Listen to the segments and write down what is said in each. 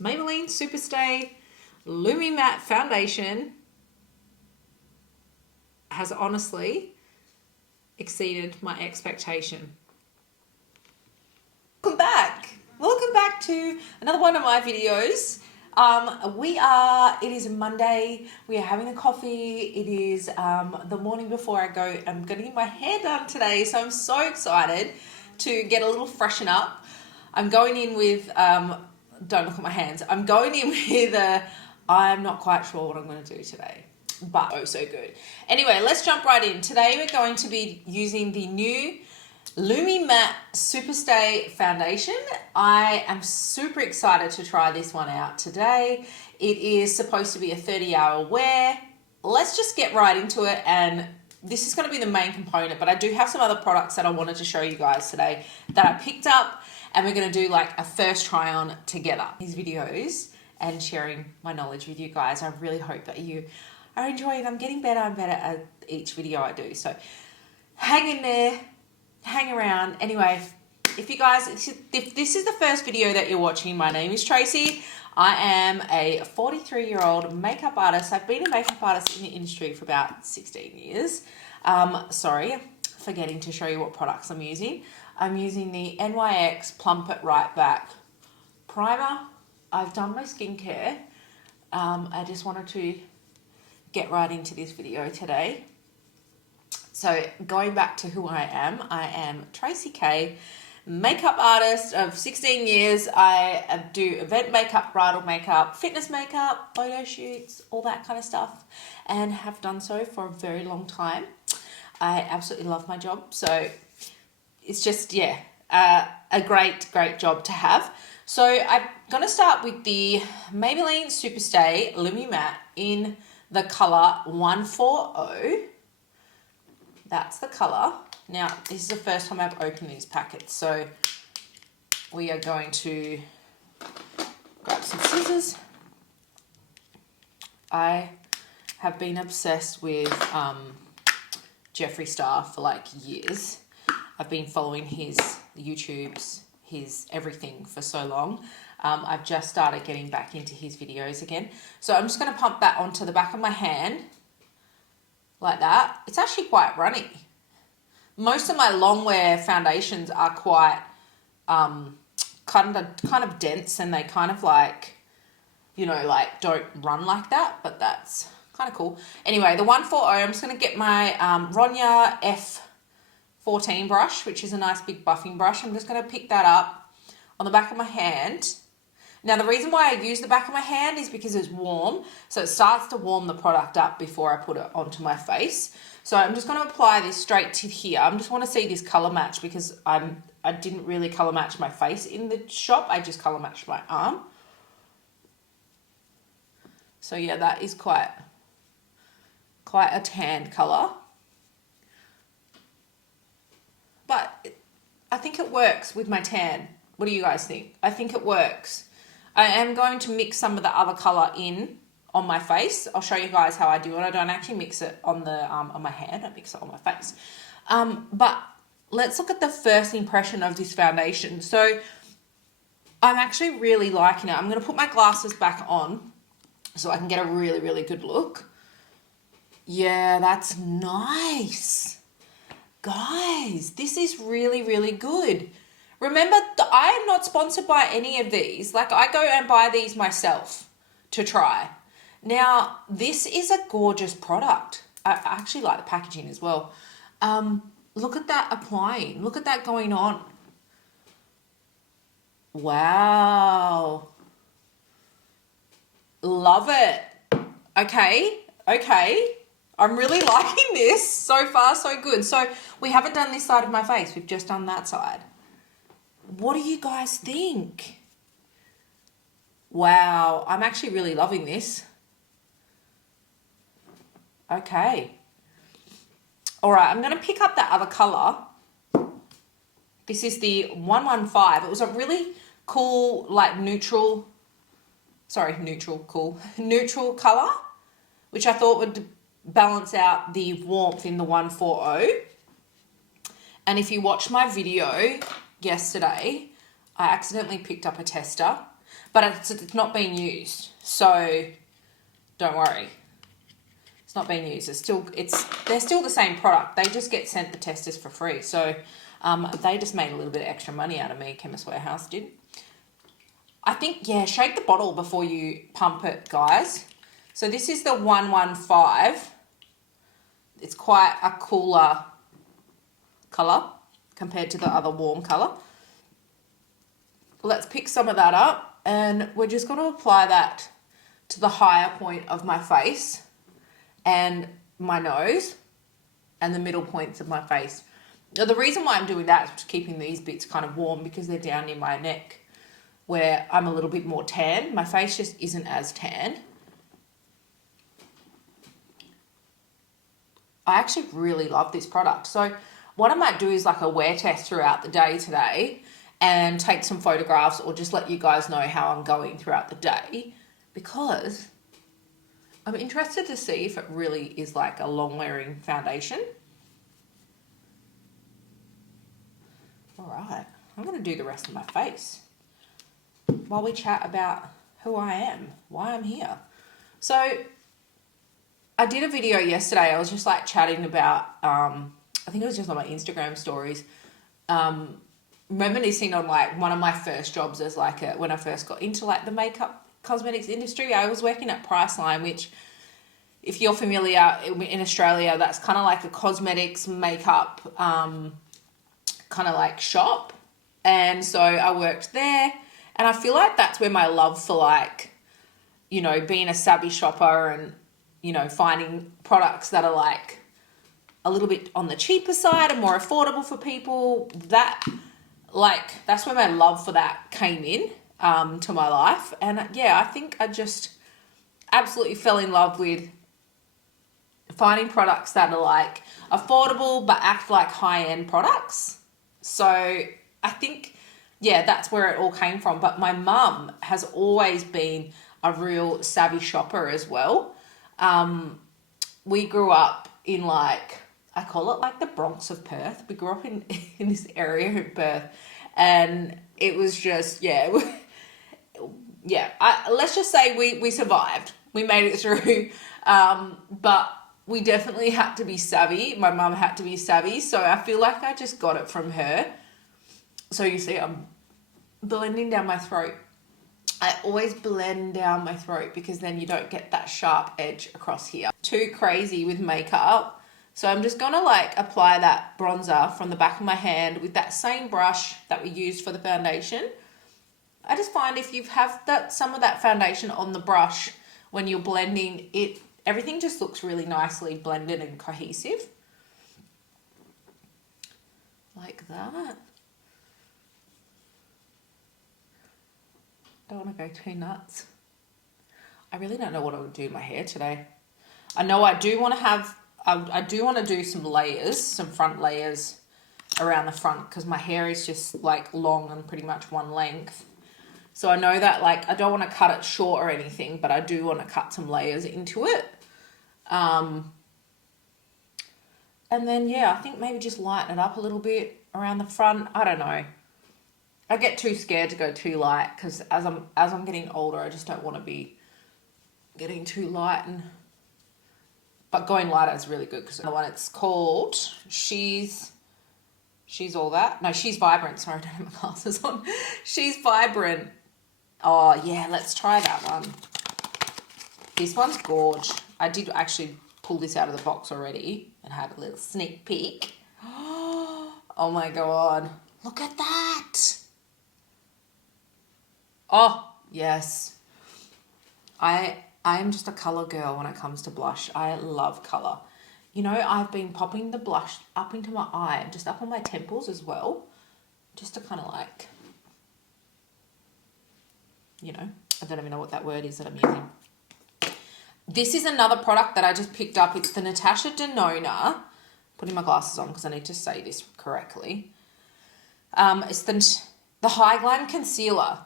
Maybelline Superstay Lumi Matte Foundation has honestly exceeded my expectation. Welcome back. Welcome back to another one of my videos. It is Monday. We are having a coffee. It is the morning before I go. I'm going to get my hair done today, so I'm so excited to get a little freshen up. I'm going in with, don't look at my hands. I'm going in with I'm not quite sure what I'm going to do today, but oh so good. Anyway, let's jump right in. Today we're going to be using the new Lumi Matte Superstay Foundation. I am super excited to try this one out today. It is supposed to be a 30-hour wear. Let's just get right into it, and this is going to be the main component, but I do have some other products that I wanted to show you guys today that I picked up, and we're going to do like a first try on together. These videos and sharing my knowledge with you guys. I really hope that you are enjoying. I'm getting better and better at each video I do, so hang in there. Hang around. Anyway, if this is the first video that you're watching, my name is Tracy. I am a 43-year-old makeup artist. I've been a makeup artist in the industry for about 16 years. Sorry, forgetting to show you what products I'm using. I'm using the NYX Plump It Right Back Primer. I've done my skincare. I just wanted to get right into this video today. So going back to who I am Tracy K, makeup artist of 16 years. I do event makeup, bridal makeup, fitness makeup, photo shoots, all that kind of stuff, and have done so for a very long time. I absolutely love my job. So it's just, yeah, a great job to have. So I'm going to start with the Maybelline Superstay Lumi Matte in the color 140. That's the color. Now, this is the first time I've opened these packets, so we are going to grab some scissors. I have been obsessed with Jeffree Star for like years. I've been following his YouTubes, his everything for so long. I've just started getting back into his videos again. So I'm just going to pump that onto the back of my hand. Like that. It's actually quite runny. Most of my long wear foundations are quite kind of dense, and they kind of like, you know, like don't run like that, but that's kind of cool. Anyway, the 140, I'm just going to get my Ronya F14 brush, which is a nice big buffing brush. I'm just going to pick that up on the back of my hand. Now, the reason why I use the back of my hand is because it's warm. So it starts to warm the product up before I put it onto my face. So I'm just going to apply this straight to here. I just want to see this color match because I didn't really color match my face in the shop. I just color matched my arm. So yeah, that is quite a tanned color. But I think it works with my tan. What do you guys think? I think it works. I am going to mix some of the other color in on my face. I'll show you guys how I do it. I don't actually mix it on the on my hand. I mix it on my face. But let's look at the first impression of this foundation. So I'm actually really liking it. I'm going to put my glasses back on so I can get a really good look. Yeah, that's nice. Guys, this is really good. Remember, I am not sponsored by any of these. Like, I go and buy these myself to try. Now, this is a gorgeous product. I actually like the packaging as well. Look at that applying. Look at that going on. Wow. Love it. Okay. I'm really liking this. So far, so good. So we haven't done this side of my face. We've just done that side. What do you guys think? Wow, I'm actually really loving this. Okay. All right, I'm going to pick up that other color. This is the 115. It was a really cool, like neutral color, which I thought would balance out the warmth in the 140. And if you watch my video yesterday, I accidentally picked up a tester. but it's not being used. So don't worry. It's not being used. They're still the same product. They just get sent the testers for free. So they just made a little bit of extra money out of me, Chemist Warehouse did. I think, yeah, shake the bottle before you pump it, guys. So this is the 115. It's quite a cooler colour compared to the other warm colour. Let's pick some of that up, and we're just going to apply that to the higher point of my face and my nose and the middle points of my face. Now, the reason why I'm doing that is keeping these bits kind of warm because they're down near my neck where I'm a little bit more tan. My face just isn't as tan. I actually really love this product. So what I might do is like a wear test throughout the day today and take some photographs or just let you guys know how I'm going throughout the day, because I'm interested to see if it really is like a long wearing foundation. All right, I'm going to do the rest of my face while we chat about who I am, why I'm here. So I did a video yesterday. I was just like chatting about, I think it was just on my Instagram stories, reminiscing on like one of my first jobs as like when I first got into like the makeup cosmetics industry. I was working at Priceline, which if you're familiar in Australia, that's kind of like a cosmetics makeup kind of like shop. And so I worked there, and I feel like that's where my love for like, you know, being a savvy shopper and, you know, finding products that are like a little bit on the cheaper side and more affordable for people, that's where my love for that came in to my life. And yeah, I think I just absolutely fell in love with finding products that are like affordable but act like high-end products. So I think, yeah, that's where it all came from. But my mum has always been a real savvy shopper as well. We grew up in like, I call it like the Bronx of Perth. We grew up in this area of Perth, and it was just, yeah, let's just say we survived. We made it through, but we definitely had to be savvy. My mum had to be savvy, so I feel like I just got it from her. So you see, I'm blending down my throat. I always blend down my throat because then you don't get that sharp edge across here. Too crazy with makeup. So I'm just going to like apply that bronzer from the back of my hand with that same brush that we used for the foundation. I just find if you have some of that foundation on the brush when you're blending it, everything just looks really nicely blended and cohesive. Like that. Don't want to go too nuts. I really don't know what I would do to my hair today. I know I do want to have, I do want to do some layers, some front layers around the front, because my hair is just like long and pretty much one length. So I know that like I don't want to cut it short or anything, but I do want to cut some layers into it. And then, yeah, I think maybe just lighten it up a little bit around the front. I don't know. I get too scared to go too light because as I'm getting older, I just don't want to be getting too light. But going lighter is really good because the one it's called, she's all that. No, she's vibrant. Sorry, I don't have my glasses on. She's vibrant. Oh yeah, let's try that one. This one's gorge. I did actually pull this out of the box already and have a little sneak peek. Oh my God, look at that. Oh, yes. I am just a colour girl when it comes to blush. I love colour. You know, I've been popping the blush up into my eye and just up on my temples as well. Just to kind of like, you know, I don't even know what that word is that I'm using. This is another product that I just picked up. It's the Natasha Denona. Putting my glasses on because I need to say this correctly. It's the High Glam Concealer.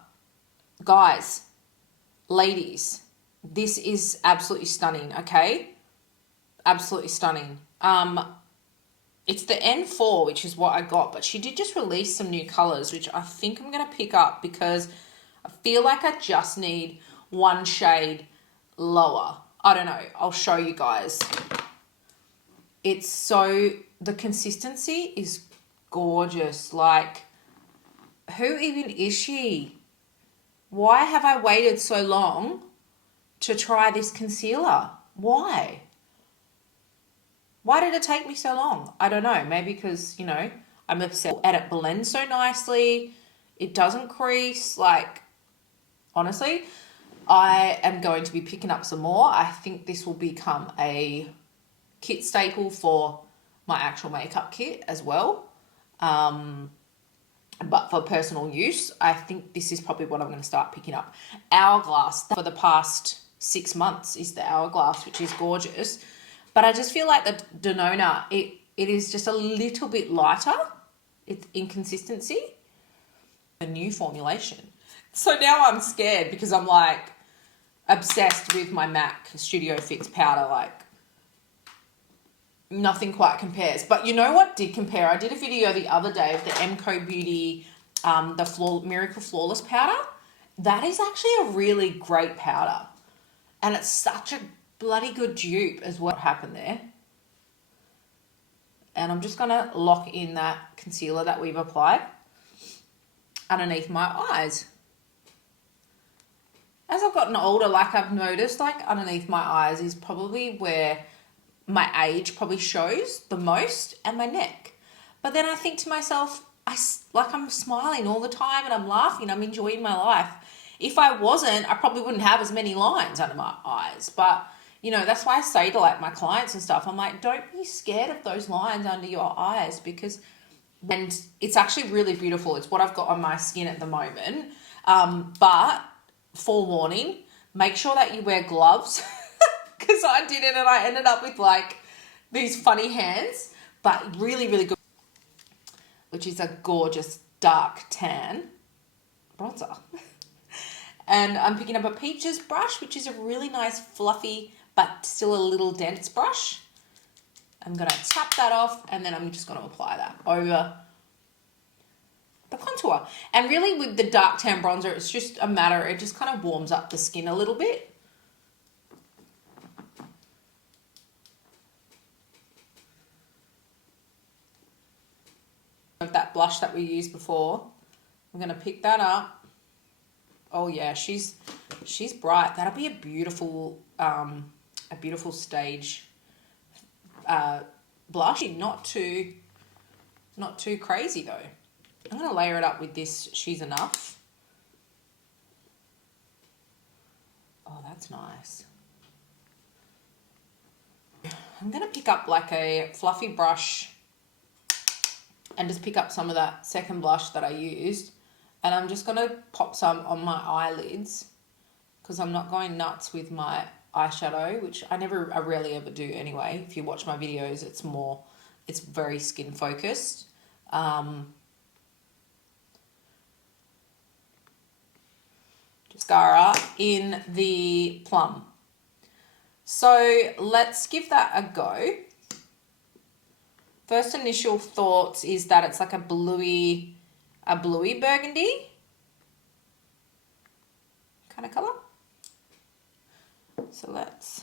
Guys, ladies, this is absolutely stunning, okay? Absolutely stunning. It's the N4, which is what I got, but she did just release some new colours, which I think I'm going to pick up because I feel like I just need one shade lower. I don't know. I'll show you guys. It's so, the consistency is gorgeous. Like, who even is she? Why have I waited so long to try this concealer? Why? Why did it take me so long? I don't know. Maybe because, you know, I'm obsessed. And it blends so nicely. It doesn't crease. Like, honestly, I am going to be picking up some more. I think this will become a kit staple for my actual makeup kit as well. But for personal use, I think this is probably what I'm going to start picking up. Hourglass, for the past 6 months, is the Hourglass, which is gorgeous. But I just feel like the Denona, it is just a little bit lighter. It's inconsistency. A new formulation. So now I'm scared because I'm like obsessed with my MAC Studio Fix powder. Like, nothing quite compares. But you know what did compare? I did a video the other day of the MCO Beauty, the Miracle Flawless powder. That is actually a really great powder. And it's such a bloody good dupe as what happened there. And I'm just going to lock in that concealer that we've applied underneath my eyes. As I've gotten older, like I've noticed, like underneath my eyes is probably where my age probably shows the most, and my neck. But then I think to myself, I'm smiling all the time and I'm laughing, I'm enjoying my life. If I wasn't, I probably wouldn't have as many lines under my eyes. But, you know, that's why I say to like my clients and stuff, I'm like, don't be scared of those lines under your eyes, because, and it's actually really beautiful. It's what I've got on my skin at the moment. But forewarning, make sure that you wear gloves, because I didn't and I ended up with like these funny hands, but really, really good, which is a gorgeous dark tan bronzer. And I'm picking up a Peaches brush, which is a really nice fluffy but still a little dense brush. I'm going to tap that off and then I'm just going to apply that over the contour. And really with the dark tan bronzer, it's just a matter, it just kind of warms up the skin a little bit. Of that blush that we used before, I'm going to pick that up. Oh yeah, she's bright. That'll be a beautiful stage blush. Not too crazy though. I'm going to layer it up with this She's Enough. Oh, that's nice. I'm going to pick up like a fluffy brush and just pick up some of that second blush that I used. And I'm just going to pop some on my eyelids because I'm not going nuts with my eyeshadow, which I rarely ever do anyway. If you watch my videos, it's very skin focused. Mascara in the Plum. So let's give that a go. First initial thoughts is that it's like a bluey burgundy kind of color. So let's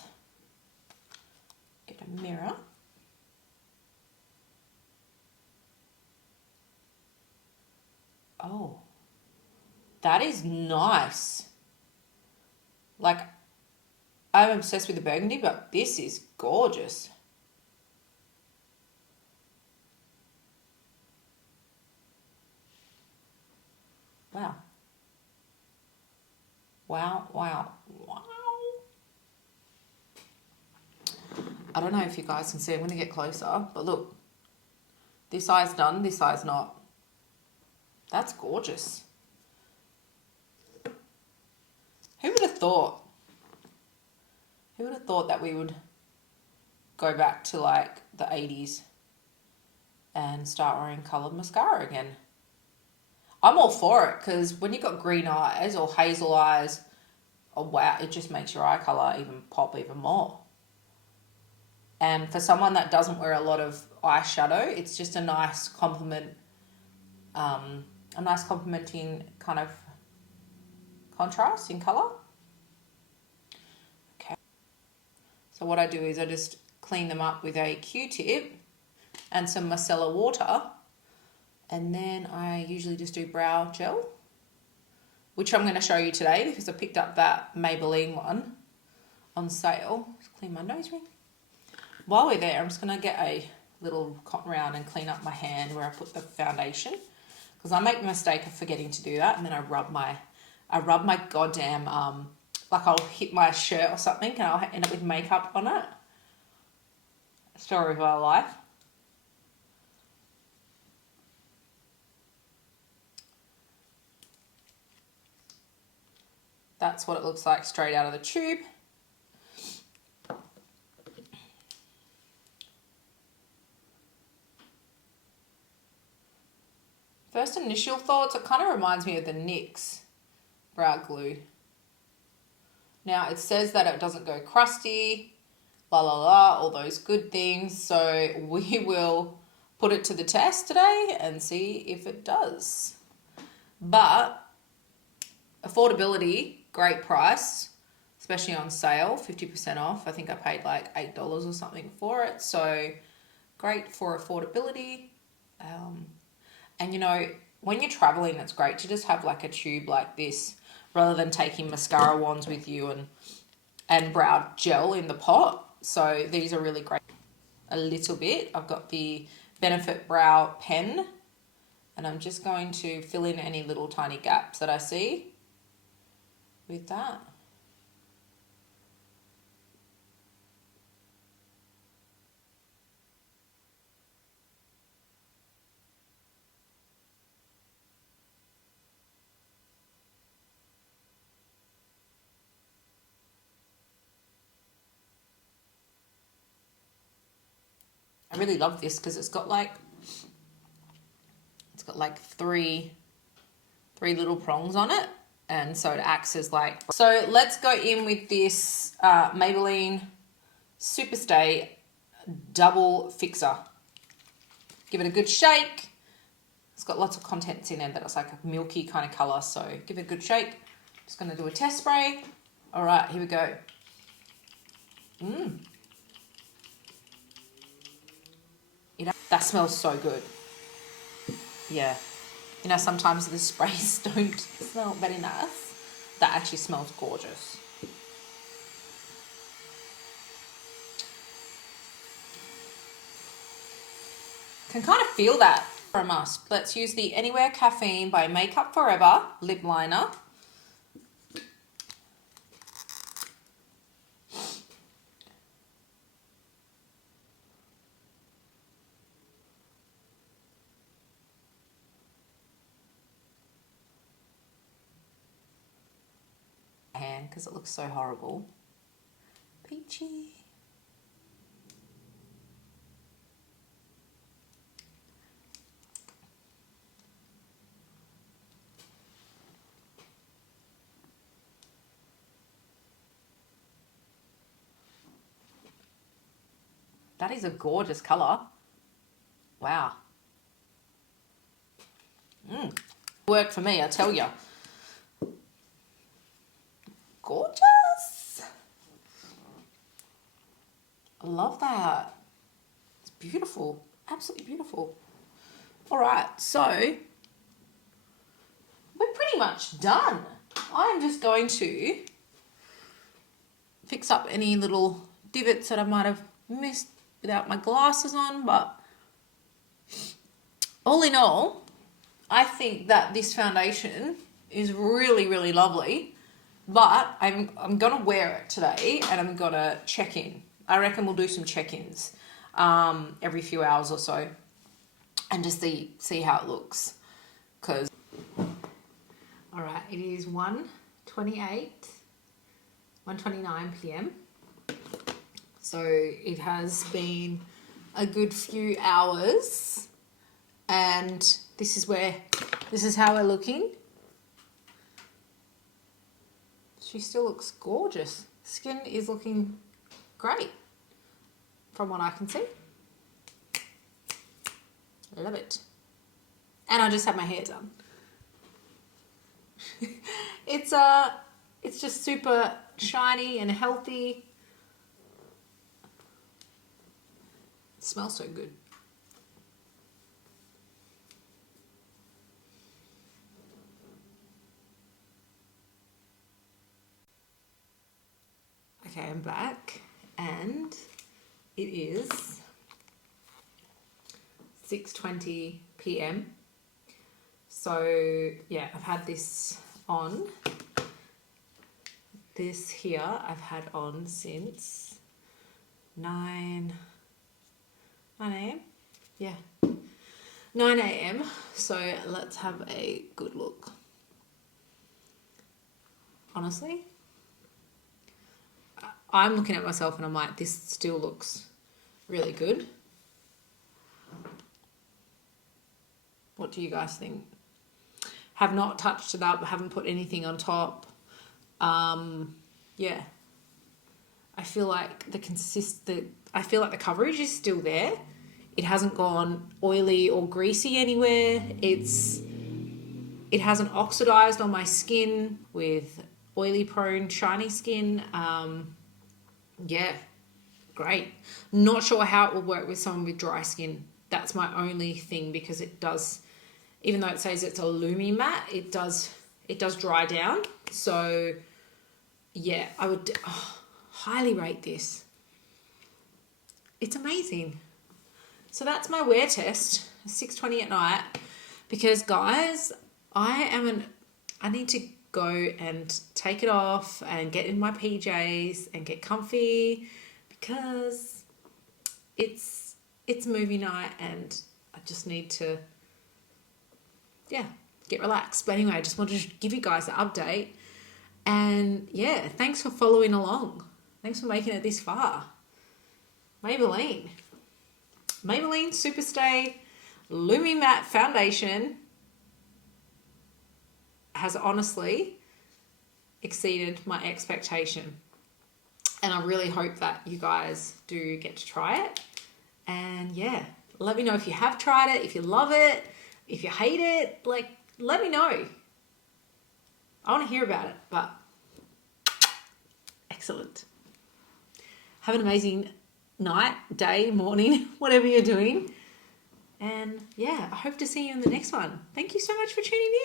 get a mirror. Oh, that is nice. Like, I'm obsessed with the burgundy, but this is gorgeous. Wow. Wow, wow, wow. I don't know if you guys can see. I'm going to get closer, but look. This eye's done, this eye's not. That's gorgeous. Who would have thought? Who would have thought that we would go back to like the 80s and start wearing coloured mascara again? I'm all for it because when you've got green eyes or hazel eyes, oh wow, it just makes your eye colour even pop even more. And for someone that doesn't wear a lot of eyeshadow, it's just a nice complement, a nice complementing kind of contrast in colour. Okay. So what I do is I just clean them up with a Q-tip and some micellar water. And then I usually just do brow gel, which I'm going to show you today because I picked up that Maybelline one on sale. Just clean my nose ring. While we're there, I'm just going to get a little cotton round and clean up my hand where I put the foundation, because I make the mistake of forgetting to do that, and then I rub my goddamn like I'll hit my shirt or something and I'll end up with makeup on it. Story of our life. That's what it looks like straight out of the tube. First initial thoughts, it kind of reminds me of the NYX brow glue. Now it says that it doesn't go crusty, la la la, all those good things. So we will put it to the test today and see if it does. But affordability, great price, especially on sale, 50% off. I think I paid like $8 or something for it. So great for affordability. And you know, when you're traveling, it's great to just have like a tube like this rather than taking mascara wands with you and brow gel in the pot. So these are really great. A little bit. I've got the Benefit Brow Pen, and I'm just going to fill in any little tiny gaps that I see with that. I really love this because it's got like three little prongs on it, and so it acts as like. So let's go in with this Maybelline Superstay Double Fixer. Give it a good shake. It's got lots of contents in there that it's like a milky kind of colour, so give it a good shake. Just going to do a test spray. All right, here we go. That smells so good. Yeah. You know, sometimes the sprays don't smell very nice. That actually smells gorgeous. Can kind of feel that for a must. Let's use the Anywhere Caffeine by Makeup Forever lip liner. Hand because it looks so horrible. Peachy. That is a gorgeous colour. Wow. Worked for me, I tell you. Gorgeous. I love that. It's beautiful. Absolutely beautiful. All right, so we're pretty much done. I'm just going to fix up any little divots that I might have missed without my glasses on, but all in all, I think that this foundation is really, really lovely. But I'm going to wear it today and I'm going to check in. I reckon we'll do some check-ins every few hours or so and just see how it looks. All right, it is 1:29 p.m. So it has been a good few hours, and this is how we're looking. She still looks gorgeous. Skin is looking great from what I can see. Love it. And I just had my hair done. it's just super shiny and healthy. It smells so good. Okay, I'm back and it is 6:20 p.m. So yeah, I've had this on. This here I've had on since 9 a.m. Yeah, 9 a.m. So let's have a good look. Honestly, I'm looking at myself and I'm like, this still looks really good. What do you guys think? Have not touched it up, haven't put anything on top. Yeah. I feel like I feel like the coverage is still there. It hasn't gone oily or greasy anywhere. It hasn't oxidized on my skin with oily prone, shiny skin. Yeah, great. Not sure how it will work with someone with dry skin. That's my only thing, because it does, even though it says it's a Lumi matte, it does dry down. So yeah, I would highly rate this. It's amazing. So that's my wear test, 6:20 at night, because guys, I need to go and take it off and get in my PJs and get comfy, because it's movie night and I just need to, yeah, get relaxed. But anyway, I just wanted to give you guys an update. And yeah, thanks for following along. Thanks for making it this far. Maybelline Superstay Lumi Matte Foundation has honestly exceeded my expectation. And I really hope that you guys do get to try it. And yeah, let me know if you have tried it, if you love it, if you hate it, like, let me know. I want to hear about it, but excellent. Have an amazing night, day, morning, whatever you're doing. And yeah, I hope to see you in the next one. Thank you so much for tuning in.